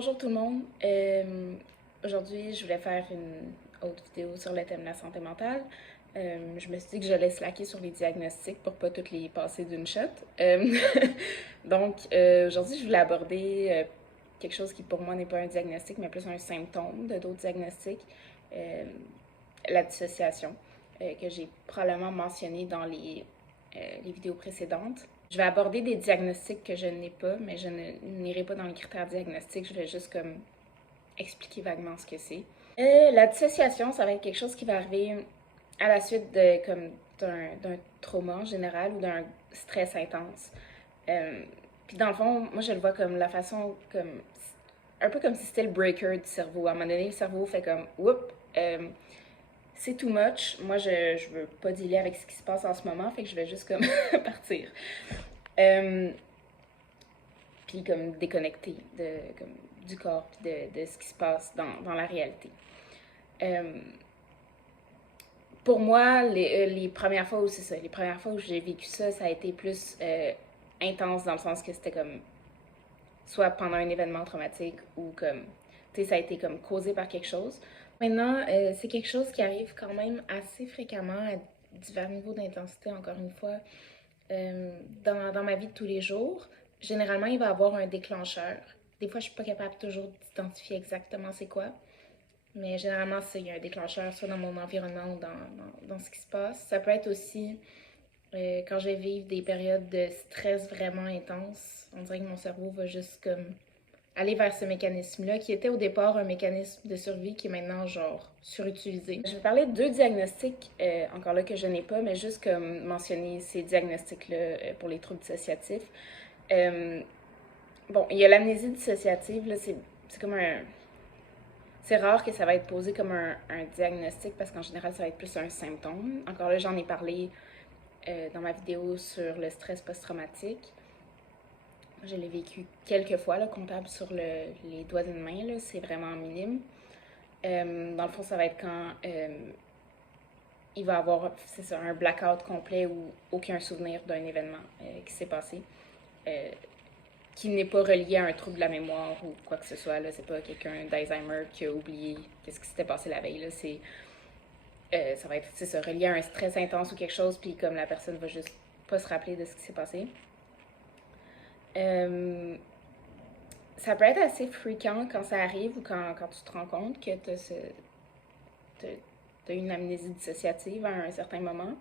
Bonjour tout le monde. Aujourd'hui, je voulais faire une autre vidéo sur le thème de la santé mentale. Je me suis dit que j'allais slacker sur les diagnostics pour pas toutes les passer d'une shot. Aujourd'hui, je voulais aborder quelque chose qui pour moi n'est pas un diagnostic, mais plus un symptôme de d'autres diagnostics, euh, la dissociation, que j'ai probablement mentionné dans les vidéos précédentes. Je vais aborder des diagnostics que je n'ai pas, mais je n'irai pas dans les critères diagnostiques. Je vais juste comme expliquer vaguement ce que c'est. La dissociation, ça va être quelque chose qui va arriver à la suite de comme d'un trauma en général ou d'un stress intense. Puis dans le fond, moi je le vois comme la façon comme un peu comme si c'était le breaker du cerveau. À un moment donné, le cerveau fait comme oups, c'est too much. Moi, je veux pas dealer avec ce qui se passe en ce moment, fait que je vais juste comme partir. Puis comme déconnecter comme, du corps puis de ce qui se passe dans la réalité. Pour moi, les premières fois où c'est ça, les premières fois où j'ai vécu ça, ça a été plus intense dans le sens que c'était comme soit pendant un événement traumatique ou comme, tu sais, ça a été comme causé par quelque chose. Maintenant, c'est quelque chose qui arrive quand même assez fréquemment à divers niveaux d'intensité, encore une fois, dans ma vie de tous les jours. Généralement, il va y avoir un déclencheur. Des fois, je suis pas capable toujours d'identifier exactement c'est quoi. Mais généralement, il y a un déclencheur, soit dans mon environnement ou dans ce qui se passe. Ça peut être aussi quand je vais vivre des périodes de stress vraiment intenses. On dirait que mon cerveau va juste comme aller vers ce mécanisme-là, qui était au départ un mécanisme de survie qui est maintenant genre surutilisé. Je vais parler de deux diagnostics, encore là que je n'ai pas, mais juste comme mentionner ces diagnostics-là pour les troubles dissociatifs. Bon, il y a l'amnésie dissociative, là, c'est comme un... C'est rare que ça va être posé comme un diagnostic parce qu'en général, ça va être plus un symptôme. Encore là, j'en ai parlé dans ma vidéo sur le stress post-traumatique. Je l'ai vécu quelques fois, là, comptable sur les doigts d'une main, là, c'est vraiment minime. Dans le fond, ça va être quand il va avoir, c'est ça, un blackout complet ou aucun souvenir d'un événement qui s'est passé, qui n'est pas relié à un trouble de la mémoire ou quoi que ce soit. Là, c'est pas quelqu'un d'Alzheimer qui a oublié qu'est-ce qui s'était passé la veille. Là, ça va être, c'est ça, relié à un stress intense ou quelque chose, puis comme la personne va juste pas se rappeler de ce qui s'est passé. Ça peut être assez fréquent quand ça arrive ou quand tu te rends compte que t'as une amnésie dissociative à un certain moment.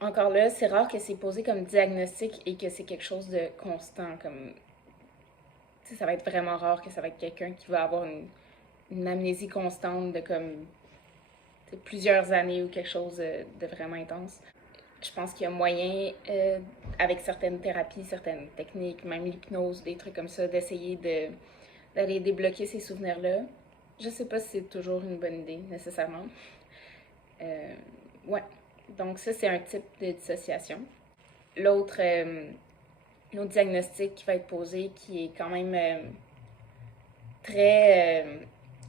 Encore là, c'est rare que c'est posé comme diagnostic et que c'est quelque chose de constant. Comme, ça va être vraiment rare que ça va être quelqu'un qui va avoir une amnésie constante de comme plusieurs années ou quelque chose de vraiment intense. Je pense qu'il y a moyen, avec certaines thérapies, certaines techniques, même l'hypnose, des trucs comme ça, d'essayer d'aller débloquer ces souvenirs-là. Je sais pas si c'est toujours une bonne idée, nécessairement. Ouais. Donc ça, c'est un type de dissociation. L'autre diagnostic qui va être posé, qui est quand même très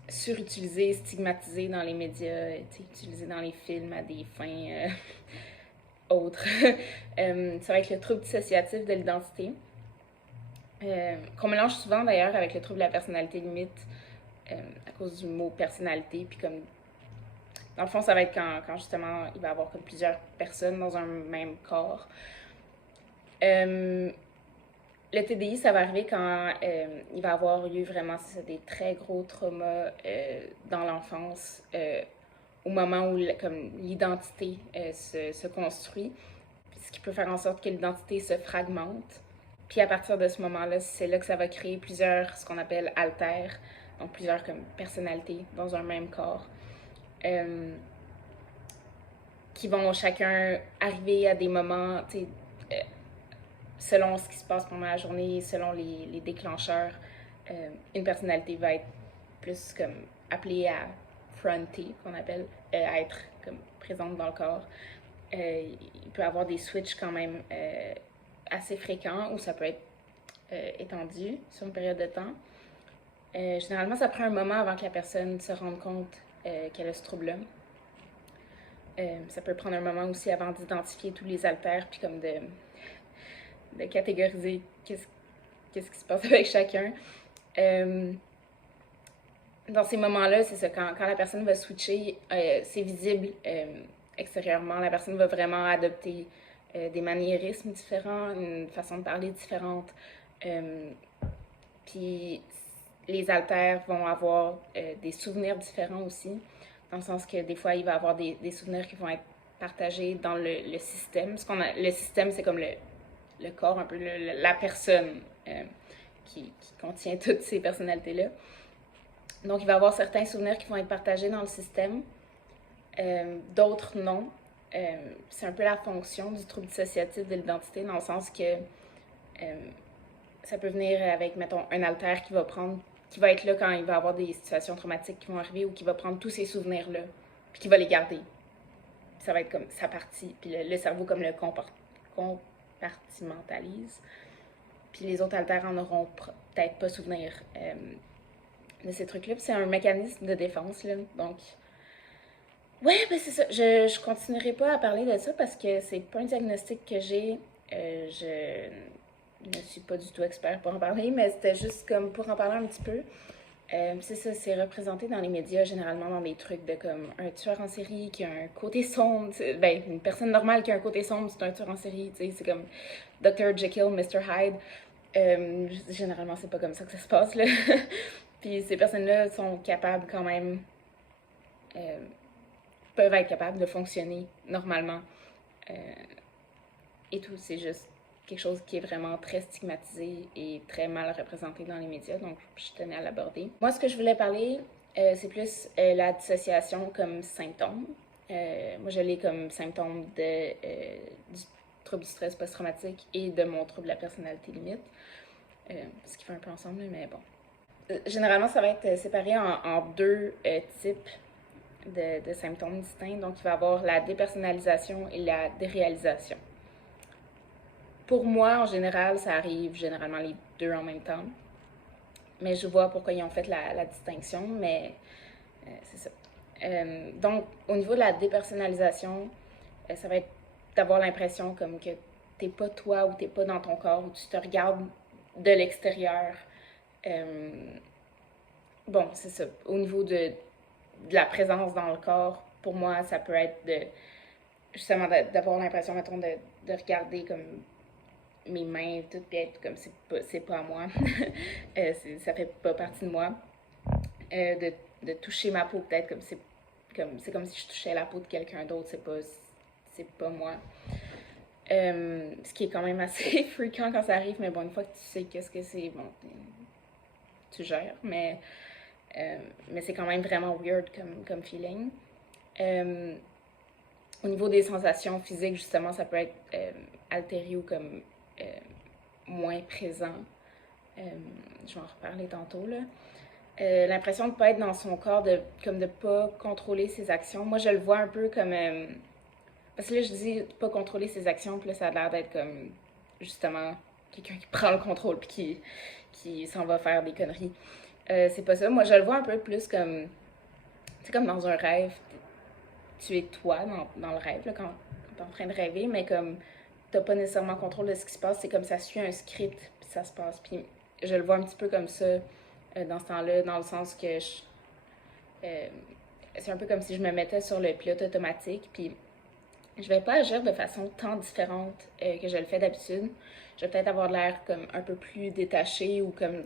surutilisé, stigmatisé dans les médias, utilisé dans les films à des fins autres. Ça va être le trouble dissociatif de l'identité, qu'on mélange souvent d'ailleurs avec le trouble de la personnalité limite à cause du mot personnalité, puis comme dans le fond, ça va être quand justement il va y avoir comme plusieurs personnes dans un même corps. Le TDI, ça va arriver quand il va avoir eu vraiment des très gros traumas dans l'enfance, au moment où comme l'identité se construit, ce qui peut faire en sorte que l'identité se fragmente. Puis à partir de ce moment-là, c'est là que ça va créer plusieurs, ce qu'on appelle altères, donc plusieurs comme personnalités dans un même corps, qui vont chacun arriver à des moments, selon ce qui se passe pendant la journée, selon les déclencheurs. Une personnalité va être plus comme appelée à fronter, qu'on appelle, à être comme présente dans le corps. Il peut y avoir des switches quand même assez fréquents ou ça peut être étendu sur une période de temps. Généralement, ça prend un moment avant que la personne se rende compte qu'elle a ce trouble-là. Ça peut prendre un moment aussi avant d'identifier tous les altères puis comme de catégoriser qu'est-ce qui se passe avec chacun. Dans ces moments-là, c'est ça, quand la personne va switcher, c'est visible extérieurement. La personne va vraiment adopter des maniérismes différents, une façon de parler différente. Puis les alters vont avoir des souvenirs différents aussi, dans le sens que des fois, il va y avoir des souvenirs qui vont être partagés dans le système. Le système, c'est comme le corps, un peu la personne qui contient toutes ces personnalités-là. Donc, il va y avoir certains souvenirs qui vont être partagés dans le système, d'autres non. C'est un peu la fonction du trouble dissociatif de l'identité, dans le sens que ça peut venir avec, mettons, un alter qui va être là quand il va y avoir des situations traumatiques qui vont arriver, ou qui va prendre tous ces souvenirs-là, puis qui va les garder. Ça va être comme sa partie, puis le cerveau comme le compartimentalise. Puis les autres alters en auront peut-être pas souvenir de ces trucs-là. Puis c'est un mécanisme de défense, là. Donc, ouais, ben c'est ça. Je continuerai pas à parler de ça parce que c'est pas un diagnostic que j'ai. Je ne suis pas du tout expert pour en parler, mais c'était juste comme pour en parler un petit peu. C'est ça, c'est représenté dans les médias, généralement dans des trucs de comme un tueur en série qui a un côté sombre. Ben, une personne normale qui a un côté sombre, c'est un tueur en série. C'est comme Dr. Jekyll, Mr. Hyde. Généralement, c'est pas comme ça que ça se passe, là. Puis ces personnes-là sont capables quand même, peuvent être capables de fonctionner normalement. Et tout, c'est juste quelque chose qui est vraiment très stigmatisé et très mal représenté dans les médias, donc je tenais à l'aborder. Moi, ce que je voulais parler, c'est plus la dissociation comme symptôme. Moi, je l'ai comme symptôme du trouble du stress post-traumatique et de mon trouble de la personnalité limite, ce qui fait un peu ensemble, mais bon. Généralement, ça va être séparé en deux types de symptômes distincts. Donc, il va y avoir la dépersonnalisation et la déréalisation. Pour moi, en général, ça arrive généralement les deux en même temps. Mais je vois pourquoi ils ont fait la distinction, mais c'est ça. Donc, au niveau de la dépersonnalisation, ça va être d'avoir l'impression comme que t'es pas toi ou t'es pas dans ton corps, ou tu te regardes de l'extérieur. Bon, c'est ça. Au niveau de la présence dans le corps, pour moi, ça peut être justement d'avoir l'impression, mettons, de regarder comme mes mains, tout, puis être comme c'est pas à moi. Ça fait pas partie de moi. De toucher ma peau, peut-être c'est comme si je touchais la peau de quelqu'un d'autre, c'est pas moi. Ce qui est quand même assez fréquent quand ça arrive, mais bon, une fois que tu sais qu'est-ce que c'est, bon, tu gères, mais c'est quand même vraiment weird comme feeling. Au niveau des sensations physiques, justement, ça peut être altéré ou comme moins présent. Je vais en reparler tantôt, là. L'impression de ne pas être dans son corps, de ne pas contrôler ses actions. Moi, je le vois un peu comme... parce que là, je dis pas contrôler ses actions, puis là, ça a l'air d'être comme, justement, quelqu'un qui prend le contrôle puis qui s'en va faire des conneries. C'est pas ça. Moi, je le vois un peu plus comme... C'est comme dans un rêve. Tu es toi dans le rêve, là, quand t'es en train de rêver, mais comme t'as pas nécessairement contrôle de ce qui se passe, c'est comme ça suit un script, puis ça se passe. Puis je le vois un petit peu comme ça dans ce temps-là, dans le sens que c'est un peu comme si je me mettais sur le pilote automatique, puis je vais pas agir de façon tant différente que je le fais d'habitude. Je vais peut-être avoir l'air comme un peu plus détachée, ou comme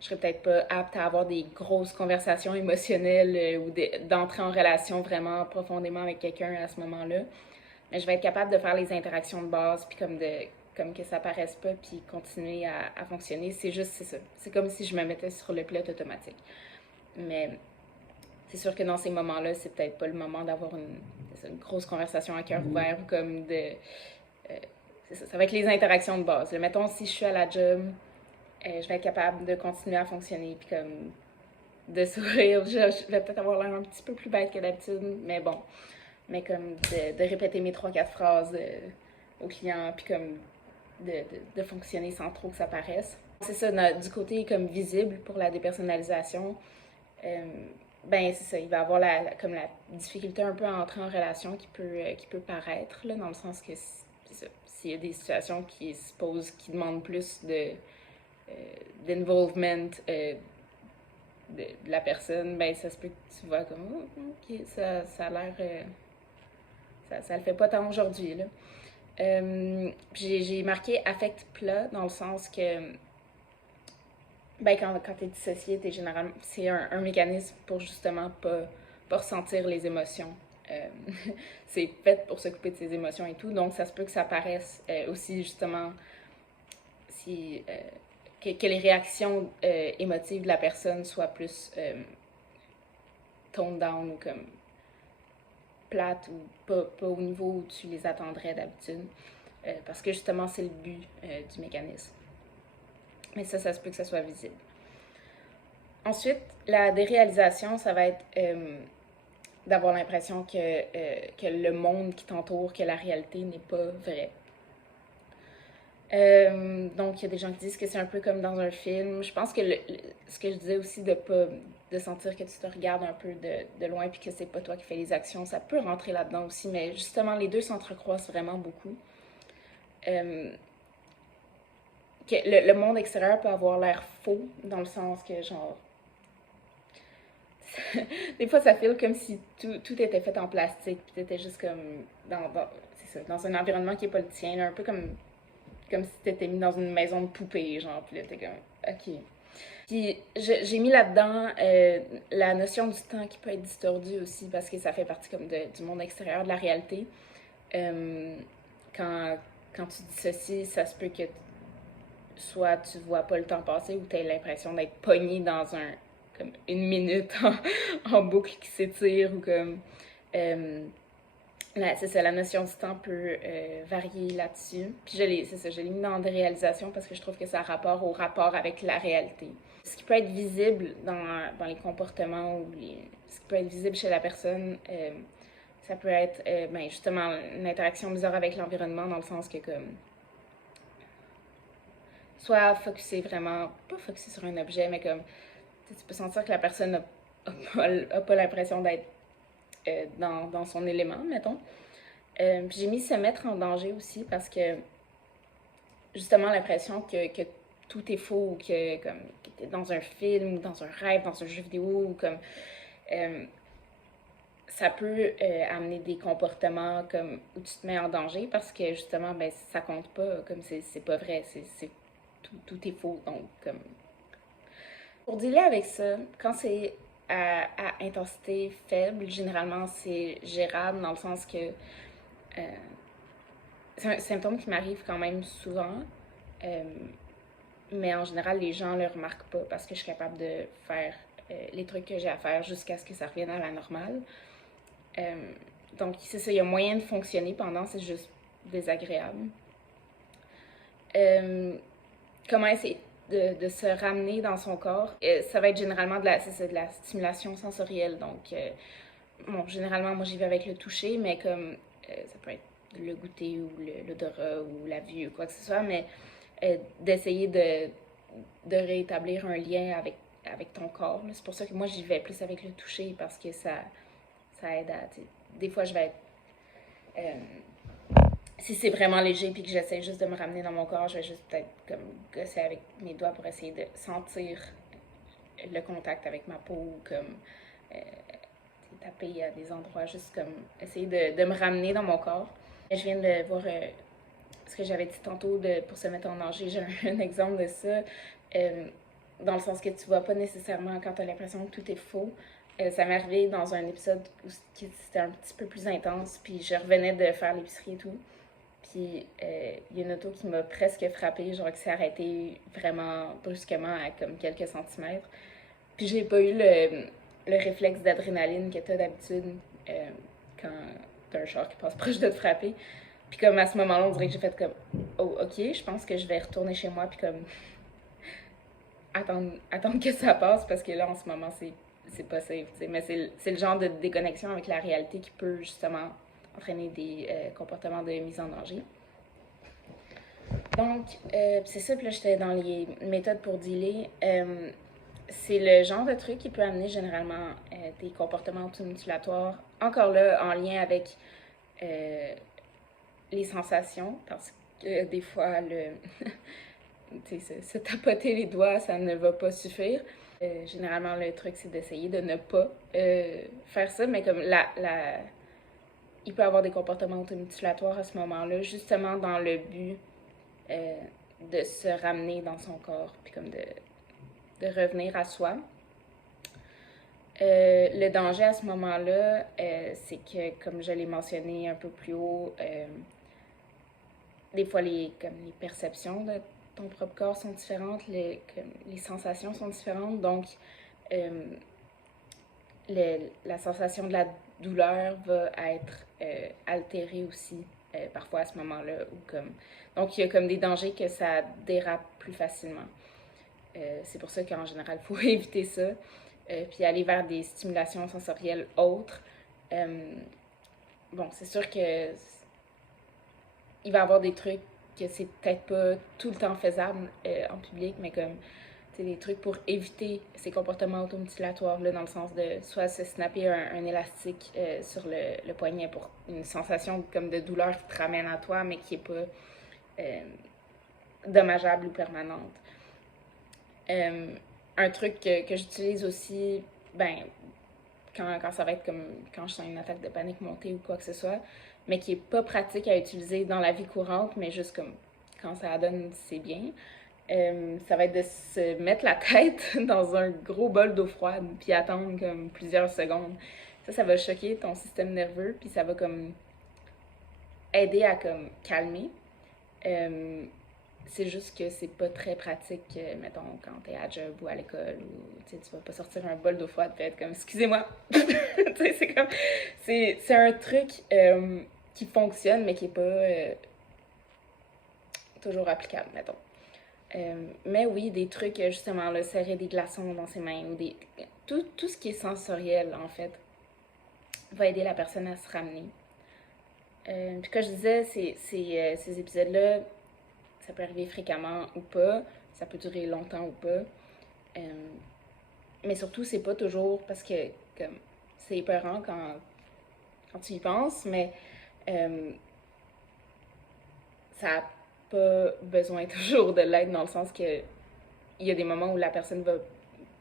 je serais peut-être pas apte à avoir des grosses conversations émotionnelles ou d'entrer en relation vraiment profondément avec quelqu'un à ce moment-là. Mais je vais être capable de faire les interactions de base, puis comme que ça paraisse pas, puis continuer à fonctionner. C'est ça. C'est comme si je me mettais sur le pilote automatique. Mais c'est sûr que dans ces moments-là, c'est peut-être pas le moment d'avoir une grosse conversation à cœur ouvert, ou comme c'est ça. Ça va être les interactions de base. Mettons, si je suis à la job, je vais être capable de continuer à fonctionner, puis comme de sourire. Je vais peut-être avoir l'air un petit peu plus bête que d'habitude, mais bon. Mais comme de répéter mes 3-4 phrases au client, puis comme de fonctionner sans trop que ça paraisse. C'est ça, du côté comme visible pour la dépersonnalisation, ben c'est ça, il va y avoir comme la difficulté un peu à entrer en relation qui peut paraître, là, dans le sens que c'est ça, s'il y a des situations qui se posent, qui demandent plus d'involvement de la personne, ben ça se peut que tu vois comme oh, ok, ça a l'air ça le fait pas tant aujourd'hui là. J'ai marqué affect plat dans le sens que ben quand t'es dissocié, c'est un mécanisme pour justement pas ressentir les émotions. Euh, c'est fait pour se couper de ses émotions et tout, donc ça se peut que ça paraisse aussi justement si que les réactions émotives de la personne soient plus toned down ou comme plates ou pas au niveau où tu les attendrais d'habitude. Parce que justement, c'est le but du mécanisme. Mais ça se peut que ça soit visible. Ensuite, la déréalisation, ça va être d'avoir l'impression que le monde qui t'entoure, que la réalité n'est pas vraie. Donc, il y a des gens qui disent que c'est un peu comme dans un film. Je pense que ce que je disais aussi de sentir que tu te regardes un peu de loin puis que c'est pas toi qui fais les actions, ça peut rentrer là-dedans aussi, mais justement, les deux s'entrecroisent vraiment beaucoup. Que le monde extérieur peut avoir l'air faux, dans le sens que, genre, des fois, ça file comme si tout était fait en plastique, puis t'étais juste comme c'est ça, dans un environnement qui est pas le tien, là, un peu comme si t'étais mis dans une maison de poupée, genre, puis là, t'es comme, ok. Puis j'ai mis là-dedans la notion du temps qui peut être distordue aussi, parce que ça fait partie comme du monde extérieur, de la réalité. Euh, quand, quand tu dissocies, ça se peut que soit tu vois pas le temps passer ou tu as l'impression d'être pogné dans comme une minute en boucle qui s'étire ou comme c'est ça, la notion du temps peut varier là-dessus. Puis je l'ai mis dans des réalisations parce que je trouve que ça a rapport avec la réalité. Ce qui peut être visible dans les comportements ou ce qui peut être visible chez la personne, ça peut être ben, justement une interaction bizarre avec l'environnement dans le sens que comme soit pas focusé sur un objet, mais comme tu peux sentir que la personne a pas l'impression d'être dans son élément, mettons. Puis j'ai mis se mettre en danger aussi parce que justement l'impression que tout est faux ou que comme que t'es dans un film ou dans un rêve, dans un jeu vidéo ou comme ça peut amener des comportements comme où tu te mets en danger parce que justement ben ça compte pas comme c'est pas vrai, c'est tout est faux donc comme pour dealer avec ça, quand c'est à intensité faible, généralement c'est gérable dans le sens que c'est un symptôme qui m'arrive quand même souvent, euh, mais en général les gens le remarquent pas parce que je suis capable de faire les trucs que j'ai à faire jusqu'à ce que ça revienne à la normale. Donc c'est ça, il y a moyen de fonctionner pendant, c'est juste désagréable. Comment essayer de se ramener dans son corps. Ça va être généralement de la stimulation sensorielle. Donc, bon, généralement, moi, j'y vais avec le toucher, mais comme ça peut être le goûter ou l'odorat ou la vue ou quoi que ce soit, mais d'essayer de rétablir un lien avec ton corps. C'est pour ça que moi, j'y vais plus avec le toucher parce que ça aide à... Des fois, je vais être... si c'est vraiment léger puis que j'essaie juste de me ramener dans mon corps, je vais juste peut-être comme gosser avec mes doigts pour essayer de sentir le contact avec ma peau ou comme taper à des endroits, juste comme essayer de me ramener dans mon corps. Je viens de voir ce que j'avais dit tantôt pour se mettre en danger. J'ai un exemple de ça, dans le sens que tu vois pas nécessairement quand tu as l'impression que tout est faux. Ça m'est arrivé dans un épisode où c'était un petit peu plus intense, puis je revenais de faire l'épicerie et tout. Puis il y a une auto qui m'a presque frappée, genre qui s'est arrêtée vraiment brusquement à comme quelques centimètres. Puis j'ai pas eu le réflexe d'adrénaline que t'as d'habitude quand t'as un char qui passe proche de te frapper. Puis comme à ce moment-là, on dirait que j'ai fait comme oh ok, je pense que je vais retourner chez moi puis comme attendre que ça passe parce que là en ce moment c'est pas safe, t'sais. Mais c'est le genre de déconnexion avec la réalité qui peut justement entraîner des comportements de mise en danger. Donc, c'est ça, puis là, j'étais dans les méthodes pour dealer. C'est le genre de truc qui peut amener généralement des comportements automutilatoires, encore là, en lien avec les sensations, parce que des fois, se tapoter les doigts, ça ne va pas suffire. Généralement, le truc, c'est d'essayer de ne pas faire ça, mais comme il peut avoir des comportements automutilatoires à ce moment-là, justement dans le but de se ramener dans son corps, puis comme de revenir à soi. Le danger à ce moment-là, c'est que, comme je l'ai mentionné un peu plus haut, des fois, les perceptions de ton propre corps sont différentes, les sensations sont différentes. Donc, la sensation de la douleur va être altérée aussi, parfois à ce moment-là. Donc, il y a comme des dangers que ça dérape plus facilement. C'est pour ça qu'en général, il faut éviter ça. Puis aller vers des stimulations sensorielles autres. Bon, c'est sûr que il va y avoir des trucs que c'est peut-être pas tout le temps faisable en public, mais comme des trucs pour éviter ces comportements automutilatoires, là, dans le sens de soit se snapper un élastique sur le poignet pour une sensation comme de douleur qui te ramène à toi, mais qui est pas dommageable ou permanente. Un truc que j'utilise aussi, ben, quand ça va être comme quand je sens une attaque de panique montée ou quoi que ce soit, mais qui est pas pratique à utiliser dans la vie courante, mais juste comme quand ça donne, c'est bien. Ça va être de se mettre la tête dans un gros bol d'eau froide puis attendre comme plusieurs secondes. Ça va choquer ton système nerveux puis ça va comme aider à comme calmer. C'est juste que c'est pas très pratique, mettons, quand t'es à job ou à l'école, ou tu vas pas sortir un bol d'eau froide et être comme, excusez-moi. C'est comme, c'est un truc qui fonctionne, mais qui est pas toujours applicable, mettons. Mais oui, des trucs, justement, là, serrer des glaçons dans ses mains, ou tout ce qui est sensoriel, en fait, va aider la personne à se ramener. Puis comme je disais, ces épisodes-là, ça peut arriver fréquemment ou pas, ça peut durer longtemps ou pas. Mais surtout, c'est pas toujours parce que comme c'est épeurant quand tu y penses, mais ça n'a pas besoin toujours de l'aide dans le sens que il y a des moments où la personne va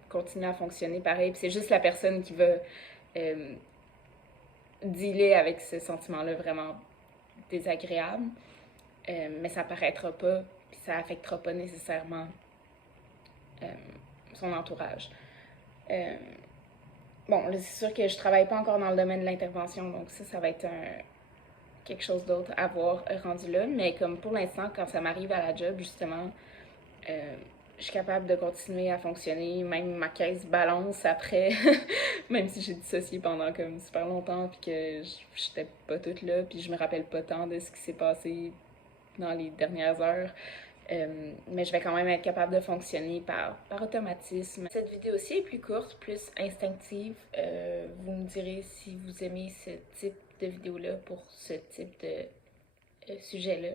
continuer à fonctionner pareil, puis c'est juste la personne qui va dealer avec ce sentiment-là vraiment désagréable, mais ça paraîtra pas, puis ça affectera pas nécessairement son entourage. Bon, là, c'est sûr que je travaille pas encore dans le domaine de l'intervention, donc ça va être quelque chose d'autre à voir rendu là, mais comme pour l'instant, quand ça m'arrive à la job, justement, je suis capable de continuer à fonctionner, même ma caisse balance après, même si j'ai dissocié pendant comme super longtemps, puis que j'étais pas toute là, puis je me rappelle pas tant de ce qui s'est passé dans les dernières heures. Mais je vais quand même être capable de fonctionner par automatisme. Cette vidéo-ci est plus courte, plus instinctive. Vous me direz si vous aimez ce type de vidéo-là pour ce type de sujet-là.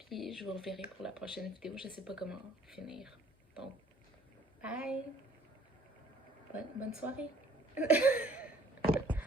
Puis je vous reverrai pour la prochaine vidéo. Je sais pas comment finir. Donc, bye! Bonne soirée!